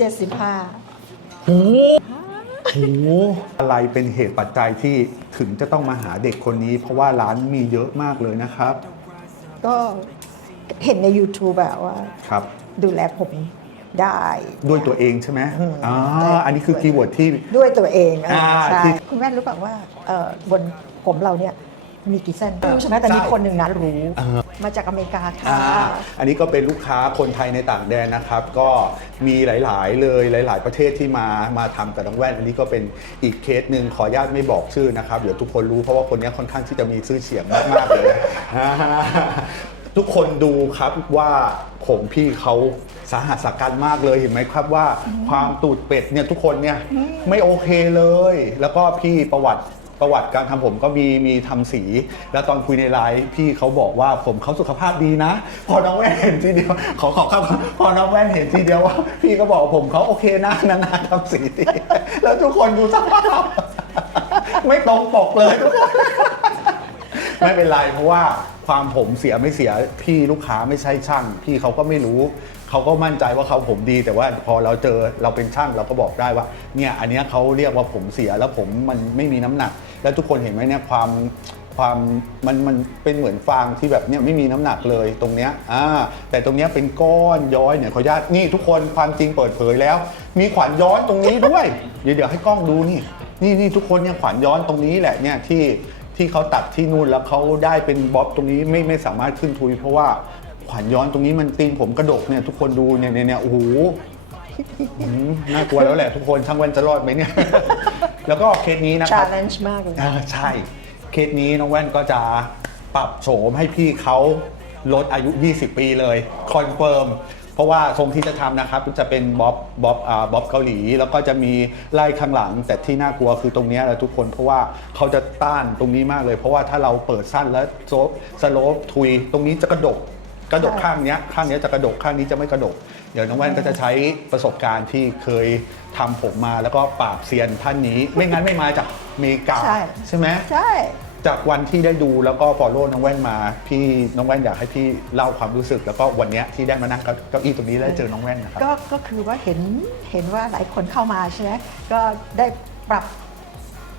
75โอ้โหอะไรเป็นเหตุปัจจัยที่ถึงจะต้องมาหาเด็กคนนี้ เพราะว่าร้านมีเยอะมากเลยนะครับ ก็เห็นใน YouTube แบบว่า ครับ ดูแลผมได้ ด้วยตัวเองใช่ไหมอืมอ่าใช่อันนี้คือคีย์เวิร์ดที่ด้วยตัวเองอ่าอ่าใช่ที่คุณแม่รู้เปล่าว่าเอ่อบนผมเราเนี่ย มีกี่เส้นรู้ใช่ไหมแต่มีใช่คนหนึ่งนะรู้อ่ามาจากอเมริกาค่ะอ่าอันนี้ก็เป็นลูกค้าคนไทยในต่างแดนนะครับ ก็มีหลาย ๆ เลยหลาย ๆ ประเทศที่มามาทำกับน้องแว่น อันนี้ก็เป็นอีกเคสหนึ่งขออนุญาตไม่บอกชื่อนะครับเดี๋ยวทุกคนรู้เพราะว่าคนนี้ค่อนข้างที่จะมีชื่อเสียงมาก ๆ เลยอ่าทุกคนดูครับว่าผมพี่เขาสาหัสสากันมากเลยเห็นไหมครับว่าความตูดเป็ดเนี่ยทุกคนเนี่ยไม่โอเคเลย แล้วก็พี่ประวัติ ประวัติการทำผมก็มีมีทำสี แล้วตอนคุยในไลฟ์พี่เขาบอกว่าผมเขาสุขภาพดีนะ พอน้องแว่นเห็นทีเดียวขอขอบครับพอน้องแว่นเห็นทีเดียวว่าพี่ก็บอกผมเขาโอเคนะนานๆทำสีดีแล้วทุกคนดูสภาพไม่ตรงปกเลยทุกคนไม่เป็นไรเพราะว่าความผมเสียไม่เสียพี่ลูกค้าไม่ใช่ช่าง พี่เขาก็ไม่รู้เขาก็มั่นใจว่าเขาผมดี แต่ว่าพอเราเจอเราเป็นช่างเราก็บอกได้ว่าเนี่ยอันนี้เขาเรียกว่าผมเสียแล้วผมมันไม่มีน้ำหนัก แล้วทุกคนเห็นไหมเนี่ยความความมันมันเป็นเหมือนฟางที่แบบเนี่ยไม่มีน้ำหนักเลยตรงเนี้ยอ่าแต่ตรงเนี้ยเป็นก้อนย้อยเนี่ยขออนุญาตนี่ทุกคนความจริงเปิดเผยแล้ว มีขวานย้อนตรงนี้ด้วย เดี๋ยวเดี๋ยวให้กล้องดูนี่ นี่นี่ทุกคนเนี่ยขวานย้อนตรงนี้แหละเนี่ยที่ที่เขาตัดที่นู่นแล้วเขาได้เป็นบ๊อบตรงนี้ไม่ไม่สามารถขึ้นทุย เพราะว่าขวานย้อนตรงนี้มันตีนผมกระดกเนี่ยทุกคนดูเนี่ยเนี่ยเนี่ยโอ้โหอืมน่ากลัวแล้วแหละทุกคนช่างแว่นจะรอดไหมเนี่ย แล้วก็เคสนี้นะคชารับเลนจ์มากเลย อ่าใช่ เคสนี้น้องแว่นก็จะปรับโฉมให้พี่เขาลดอายุ 20 ปีเลยคอนเฟิร์มเพราะว่าทรงที่จะทำนะครับจะเป็นบ๊อบบ๊อบอ่าบ๊อบเกาหลี แล้วก็จะมีไล่ข้างหลัง แต่ที่น่ากลัวคือตรงเนี้ยแหละทุกคนเพราะว่าเขาจะต้านตรงนี้มากเลย เพราะว่าถ้าเราเปิดสั้นแล้วโซฟสโลปทุยตรงนี้จะกระดก กระดกใช่ ข้างเนี้ยข้างเนี้ยจะกระดกข้างนี้จะไม่กระดก เดี๋ยวน้องแว่นก็จะใช้ประสบการณ์ที่เคย ทำผมมาแล้วก็ปราบเซียนท่านนี้ ไม่งั้นไม่มาจากอเมริกาใช่ใช่ ไหม ใช่ จากวันที่ได้ดูแล้วก็ฟอลโล่น้องแว่นมา พี่น้องแว่นอยากให้พี่เล่าความรู้สึก แล้วก็วันเนี้ยที่ได้มานั่งเก้าอี้ตรงนี้แล้วเจอน้องแว่นนะครับ ก็ก็คือว่าเห็นเห็นว่าหลายคนเข้ามาใช่ไหมก็ได้ปรับ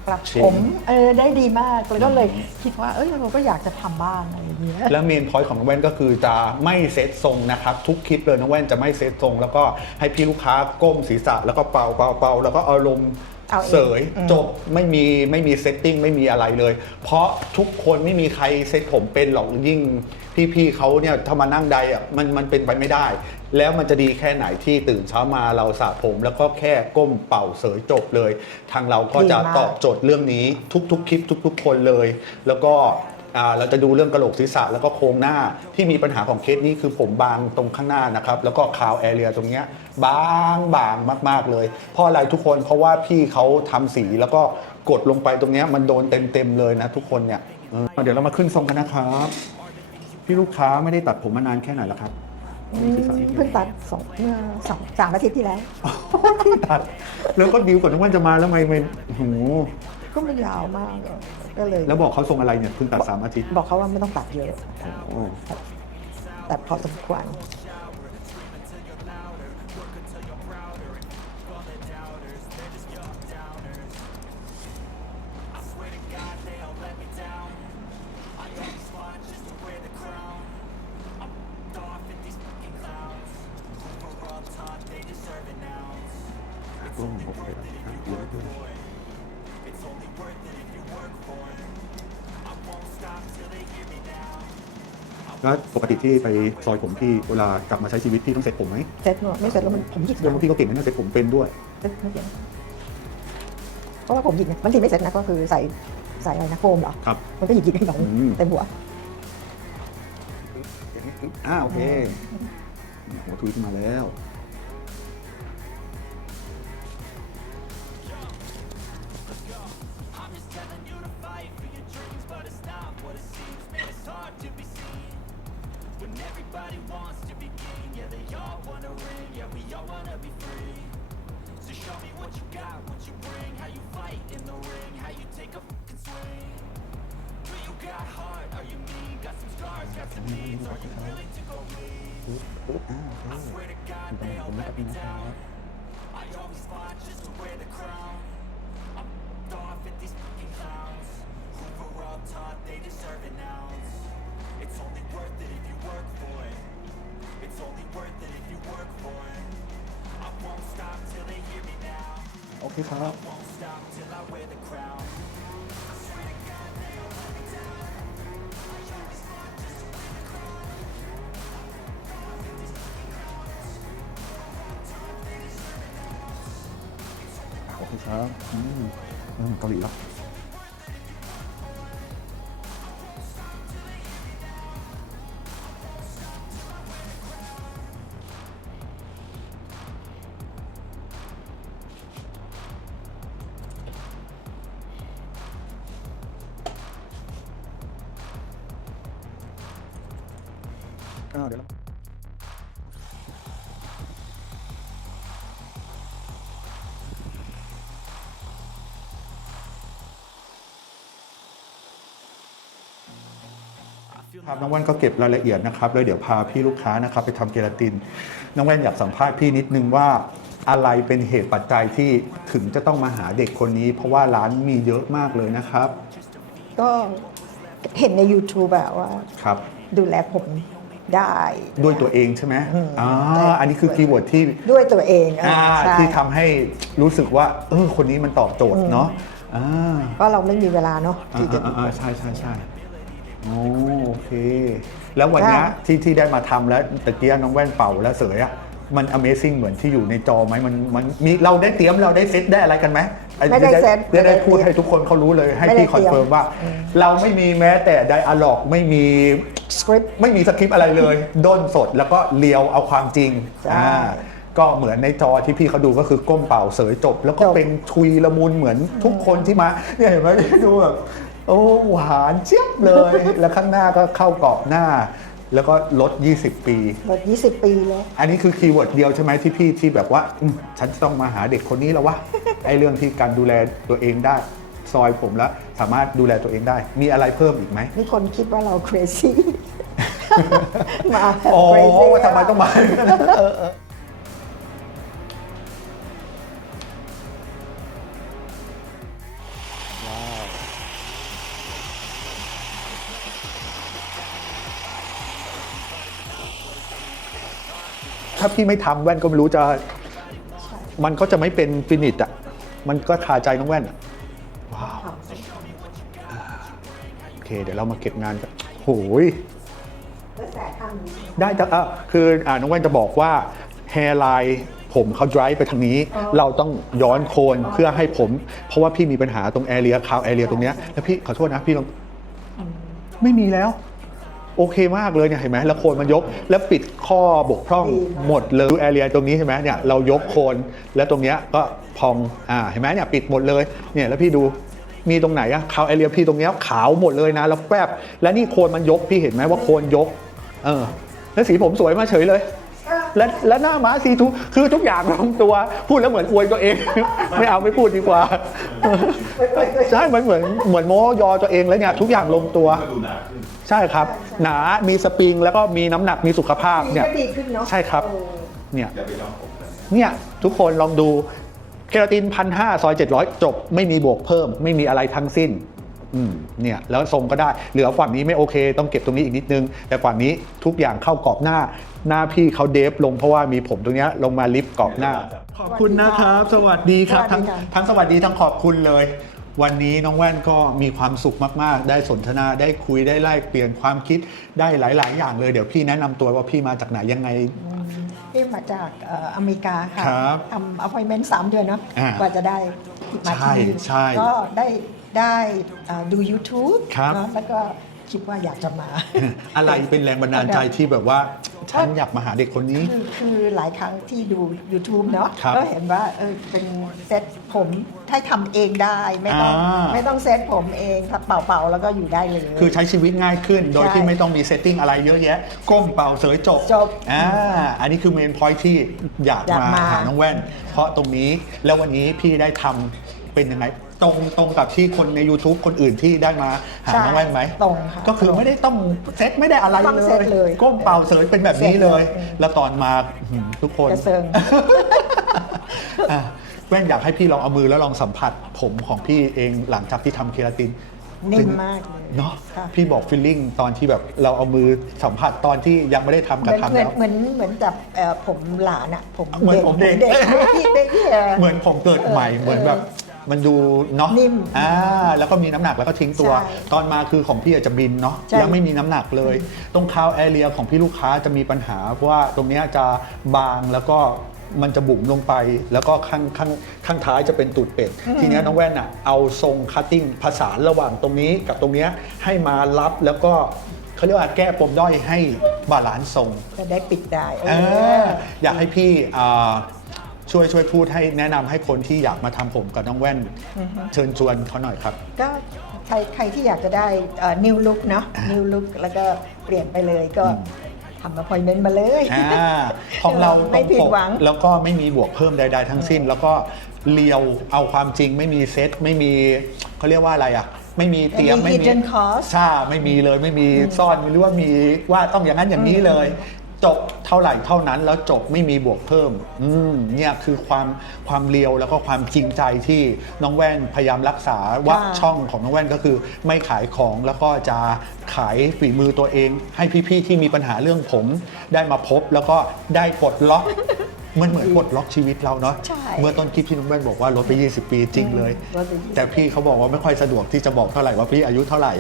ปรับเชนผมเออได้ดีมากแล้วก็เลยคิดว่าเอ้ยเราก็อยากจะทำบ้างอะไรอย่างเงี้ย แล้วเมนพอยต์ของน้องแว่นก็คือจะไม่เซตทรงนะครับ ทุกคลิปเลยน้องแว่นจะไม่เซตทรง แล้วก็ให้พี่ลูกค้าก้มศีรษะแล้วก็เป่าเป่าเป่าแล้วก็อารมณ์เอาเองเสยอืม จบไม่มีไม่มีเซตติ้งไม่มีอะไรเลย เพราะทุกคนไม่มีใครเซตผมเป็นหรอกยิ่งพี่ๆเขาเนี่ยถ้ามานั่งใดอะมันมันเป็นไปไม่ได้ แล้วมันจะดีแค่ไหนที่ตื่นเช้ามาเราสระผม แล้วก็แค่ก้มเป่าเสยจบเลย ทางเราก็จะดีมากตอบโจทย์เรื่องนี้ทุกๆคลิปทุก ๆ คนเลย แล้วก็อ่าเราจะดูเรื่องกระโหลกศีรษะแล้วก็โครงหน้าที่มีปัญหาของเคสนี้คือผมบางตรงข้างหน้านะครับ แล้วก็คาวแอเรียตรงเนี้ยบางบางมาก ๆ เลยเพราะอะไรทุกคนเพราะว่าพี่เขาทำสีแล้วก็กดลงไปตรงเนี้ยมันโดนเต็ม ๆ เลยนะทุกคนเนี่ยเออเดี๋ยวเรามาขึ้นทรงกันนะครับ พี่ลูกค้าไม่ได้ตัดผมมานานแค่ไหนแล้วครับอืม เพิ่งตัดสองเมื่อสองสามอาทิตย์ที่แล้วเพิ่งตัด แล้วก็ดิวก่อนว่าจะมาแล้วไม่ไม่โอ้โหก็ไม่ยาวมากก็เลย แล้วบอกเขาทรงอะไรเนี่ยเพิ่งตัดสามอาทิตย์ บอกเขาว่าไม่ต้องตัดเยอะโอ้แต่พอสมควรร่ แล้วปกติที่ไปซอยผมพี่เวลากลับมาใช้ชีวิตพี่ต้องเซ็ตผมไหมเสร็จหมดไม่เสร็จแล้วมันผมหยิกเรื่องพี่ก็เก่งนะเนี่ยเซ็ตผมเป็นด้วยเสร็จไม่เสร็จเพราะว่าผมหยิกเนี่ยบางทีไม่เสร็จนะก็คือใส่ใส่อะไรนะโฟมเหรอครับ มันก็หยิกหยิกให้หนองอืม เต็มหัวอ่าโอเคหัวทุยขึ้นมาแล้ว got heart? Are you mean? Got some scars, got some needs. Are you willing to go bleed? I swear to God, they all let me down. I always fought just to wear the crown. I'm off at these fucking clowns. Who were taught they deserve. It's only worth it if you work for it. It's only worth it if you work for it. I won't stop till they hear me now. Okay. I won't stop till I wear the crown. ครับอืมอืมเกาหลีแล้วอ้าวเดี๋ยว ครับน้องแว่นก็เก็บรายละเอียดนะครับแล้วเดี๋ยวพาพี่ลูกค้านะครับไปทำเกลาติน น้องแว่นอยากสัมภาษณ์พี่นิดนึงว่า อะไรเป็นเหตุปัจจัยที่ถึงจะต้องมาหาเด็กคนนี้ เพราะว่าร้านมีเยอะมากเลยนะครับก็เห็นใน YouTube แบบว่า ครับ ดูแลผมได้ ด้วยตัวเองใช่ไหมอืมอ่าใช่อันนี้คือคีย์เวิร์ดที่ ด้วยตัวเองอะอ่าใช่ที่ทำให้รู้สึกว่า เออคนนี้มันตอบโจทย์เนาะอ่าเพราะเราไม่มีเวลาเนาะอ่าที่จะอ่าอ่าใช่ใช่ใช่ โอ้โอเค แล้ววันเนี้ยค่ะที่ที่ได้มาทำแล้วตะเกียน้องแว่นเป่าแล้วเสยอะมัน Amazing เหมือนที่อยู่ในจอไหมมันมันมีเราได้เตรียมเราได้เซตได้อะไรกันไหมไม่ได้เซตได้ได้ไม่ได้พูดเตรียมให้ทุกคนเขารู้เลยให้ไม่ได้พี่คอนเฟิร์มเตรียม ว่า เราไม่มีแม้แต่ไดอะล็อกไม่มี สคริปต์ ไม่มีสคริปต์อะไรเลย ด้นสดแล้วก็เลียวเอาความจริงใช่อ่าก็เหมือนในจอที่พี่เขาดูก็คือก้มเป่าเสยจบ แล้วก็จบ เป็นชุยละมุนเหมือนทุกคนที่มาเนี่ยเห็นไหม ดูแบบ โอ้หวานเจี๊ยบเลย แล้วข้างหน้าก็เข้ากรอบหน้า แล้วก็ลด 20 ปีหมด20 ปีแล้ว อันนี้คือคีย์เวิร์ดเดียวใช่ไหมที่พี่ที่แบบว่าอืมฉันจะต้องมาหาเด็กคนนี้แล้ววะ ไอ้เรื่องที่การดูแลตัวเองได้ ซอยผมแล้วสามารถดูแลตัวเองได้ มีอะไรเพิ่มอีกไหมมีคนคิดว่าเรา crazy มาอ๋อ crazy ว่าทำไมต้องมา ถ้าพี่ไม่ทำแว่นก็ไม่รู้จะ มันก็จะไม่เป็นฟินิชอะ มันก็คาใจน้องแว่นอะว้าวโอเค เดี๋ยวเรามาเก็บงานกันโหยแล้วแต่ข้างนี้ได้จะอะคืออ่าน้องแว่นจะบอกว่าแฮร์ไลน์ผมเขา drive ไปทางนี้อ๋อเราต้องย้อนโคนเพื่อให้ผม เพราะว่าพี่มีปัญหาตรงแอเรียคาวแอเรียตรงเนี้ยแล้วพี่ขอโทษนะพี่ลองไม่มีแล้ว โอเคมากเลยเนี่ยเห็นไหมแล้วโคนมันยก แล้วปิดข้อบกพร่องหมดเลยแอเรียตรงนี้ใช่ไหมเนี่ยเรายกโคนแล้วตรงเนี้ยก็พองอ่าเห็นไหมเนี่ยปิดหมดเลยเนี่ยแล้วพี่ดูมีตรงไหนอะคาวแอเรียพี่ตรงเนี้ยขาวหมดเลยนะแล้วแป๊บแล้วนี่โคนมันยกพี่เห็นไหมว่าโคนยกเออแล้วสีผมสวยมาเฉยเลย และและหน้าม้าซีทูคือทุกอย่างลงตัวพูดแล้วเหมือนอวยตัวเอง ไม่เอาไม่พูดดีกว่าใช่มันเหมือนเหมือนโม้ยอตัวเองแล้วเนี่ยทุกอย่างลงตัวก็ดูหนาขึ้นใช่ครับ หนามีสปริงแล้วก็มีน้ำหนักมีสุขภาพดีเนี่ยก็ดีขึ้นเนาะใช่ครับเออเนี่ยอย่าไปลองผมกันเนี่ยทุกคนลองดูเคราตินพันห้าซอยเจ็ดร้อยจบ ไม่มีบวกเพิ่ม ไม่มีอะไรทั้งสิ้น อืมเนี่ยแล้วทรงก็ได้เหลือฝั่งนี้ไม่โอเค ต้องเก็บตรงนี้อีกนิดนึง แต่ฝั่งนี้ทุกอย่างเข้ากรอบหน้า หน้าพี่เขาเดฟลงเพราะว่ามีผมตรงเนี้ยลงมาลิฟต์กรอบหน้า ขอบคุณนะครับ สวัสดีครับทั้งสวัสดีค่ะทั้งสวัสดีทั้งขอบคุณเลย วันนี้น้องแว่นก็มีความสุขมาก ๆ ได้สนทนาได้คุยได้ไล่เปลี่ยนความคิดได้หลาย ๆ อย่างเลย เดี๋ยวพี่แนะนำตัวว่าพี่มาจากไหนยังไง ที่มาจากเอ่ออเมริกาค่ะครับทำ appointment สามเดือนเนาะอ่ากว่าจะได้มาใช่ที่นี่ใช่ ก็ได้ ได้เอ่อดู YouTube ครับเนอะแล้วก็คิดว่าอยากจะมา อะไรเป็นแรงบันดาลใจที่แบบว่า ฉันอยากมาหาเด็กคนนี้ คือคือหลายครั้งที่ดู YouTube เนาะครับก็เห็นว่าเออเป็นเซ็ตผมให้ทำเองได้ไม่ต้องอ่า ไม่ต้องเซ็ตผมเองเป่าๆแล้วก็อยู่ได้เลย คือใช้ชีวิตง่ายขึ้น โดยใช่ที่ไม่ต้องมีเซตติ้งอะไรเยอะแยะ ก้มเป่าเสยจบจบอ่าอันนี้คือเมนพอยที่อยากอยากมามา หาน้องแว่น เพราะตรงนี้แล้ววันนี้พี่ได้ทำเป็นยังไง ตรงตรงกับที่คนใน YouTube คนอื่นที่ได้มาหาน้องแว่นไหม ตรงค่ะ ก็คือไม่ได้ต้องเซตไม่ได้อะไรต้องเลเซ็ตยเลย ก้มเป่าเสยเป็นแบบนี้เลยเสร็จเลยแล้วตอนมาอื้อหือทุกคนกระเซิง อะแว่นอยากให้พี่ลองเอามือแล้วลองสัมผัสผมของพี่เองหลังจากที่ทำเคราติน นิ่มมากเลยเนาะค่ะพี่บอกฟีลลิ่งตอนที่แบบเราเอามือสัมผัสตอนที่ยังไม่ได้ทำเหกับมือนทำเหมือนแล้ว เหมือนเหมือนกับเอ่อผมหลานอะผมเหมือนผมเด็ก เด็กที่เด็กที่เอ่อ เหมือนผมเกิดใหม่เออเหมือนแบบ มันดูเนาะนิ่มอ่าแล้วก็มีน้ำหนักแล้วก็ทิ้งตัว ใช่ตอนมาคือของพี่อาจจะบินเนาะใช่ ยังไม่มีน้ำหนักเลย ตรงคาวแอเรียของพี่ลูกค้าจะมีปัญหา เพราะว่าตรงเนี้ยจะบางแล้วก็มันจะบุ๋มลงไป แล้วก็ข้างข้างข้างท้ายจะเป็นตูดเป็ด ทีเนี้ยน้องแว่นอะเอาทรงคัตติ้งผสานระหว่างตรงนี้กับตรงเนี้ยให้มารับแล้วก็เขาเรียกว่าแก้ปมด้อยให้บาลานซ์ทรง จะได้ปิดได้เอเอออ อยากให้พี่อ่า ช่วยช่วยพูดให้แนะนำให้คนที่อยากมาทำผมกับน้องแว่นเชิญชวนเขาหน่อยครับ ก็ใครใครที่อยากจะได้นิวลุกเนาะนิวลุกแล้วก็เปลี่ยนไปเลยก็ทำมาพอยเมนต์มาเลย อ่าของเราไม่ตรงผิดปกหวังแล้วก็ไม่มีบวกเพิ่มใดๆทั้งสิ้น แล้วก็เลียวเอาความจริงไม่มีเซตไม่มีเขาเรียกว่าอะไรอะ ไม่มีเตรียมไม่ไม่มีมี hidden cost ใช่ไม่มีเลยไม่มีซ่อนหรือว่ามีว่าต้องอย่างนั้นอย่างนี้เลย จบเท่าไหร่เท่านั้น แล้วจบไม่มีบวกเพิ่ม อืมเนี่ยคือความความเลียวแล้วก็ความจริงใจที่น้องแว่นพยายามรักษาว่าค่ะช่องของน้องแว่นก็คือ ไม่ขายของแล้วก็จะขายฝีมือตัวเอง ให้พี่ๆที่มีปัญหาเรื่องผม ได้มาพบแล้วก็ได้ปลดล็อกมันเหมือนปลดล็อกชีวิตเราเนาะใช่เมื่อต้นคลิปที่น้องแว่นบอกว่าลดไป 20 ปีจริงเลยลดไป20แต่พี่เขาบอกว่าไม่ค่อยสะดวกที่จะบอกเท่าไหร่ว่าพี่อายุเท่าไหร่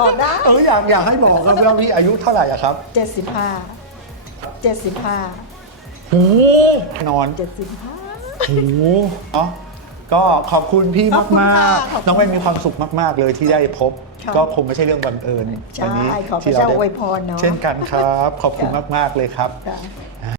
บอกได้ เอออยากอยากให้บอกครับว่าพี่อายุเท่าไหร่อะครับ เจ็ดสิบห้าเจ็ดสิบห้าโอ้นอนเจ็ดสิบห้า โอ้เนาะก็ขอบคุณพี่ขอบคุณมาก ค่ะๆขอบคุณน้องแว่นมีความสุขมาก ๆ เลยที่ได้พบ ค่ะก็คงไม่ใช่เรื่องบังเอิญใช่วันี้ขอพระที่เจ้าได้อวยพรเนาะเช่นกันครับ ขอบคุณค่ะ มาก ๆ เลยครับ ค่ะ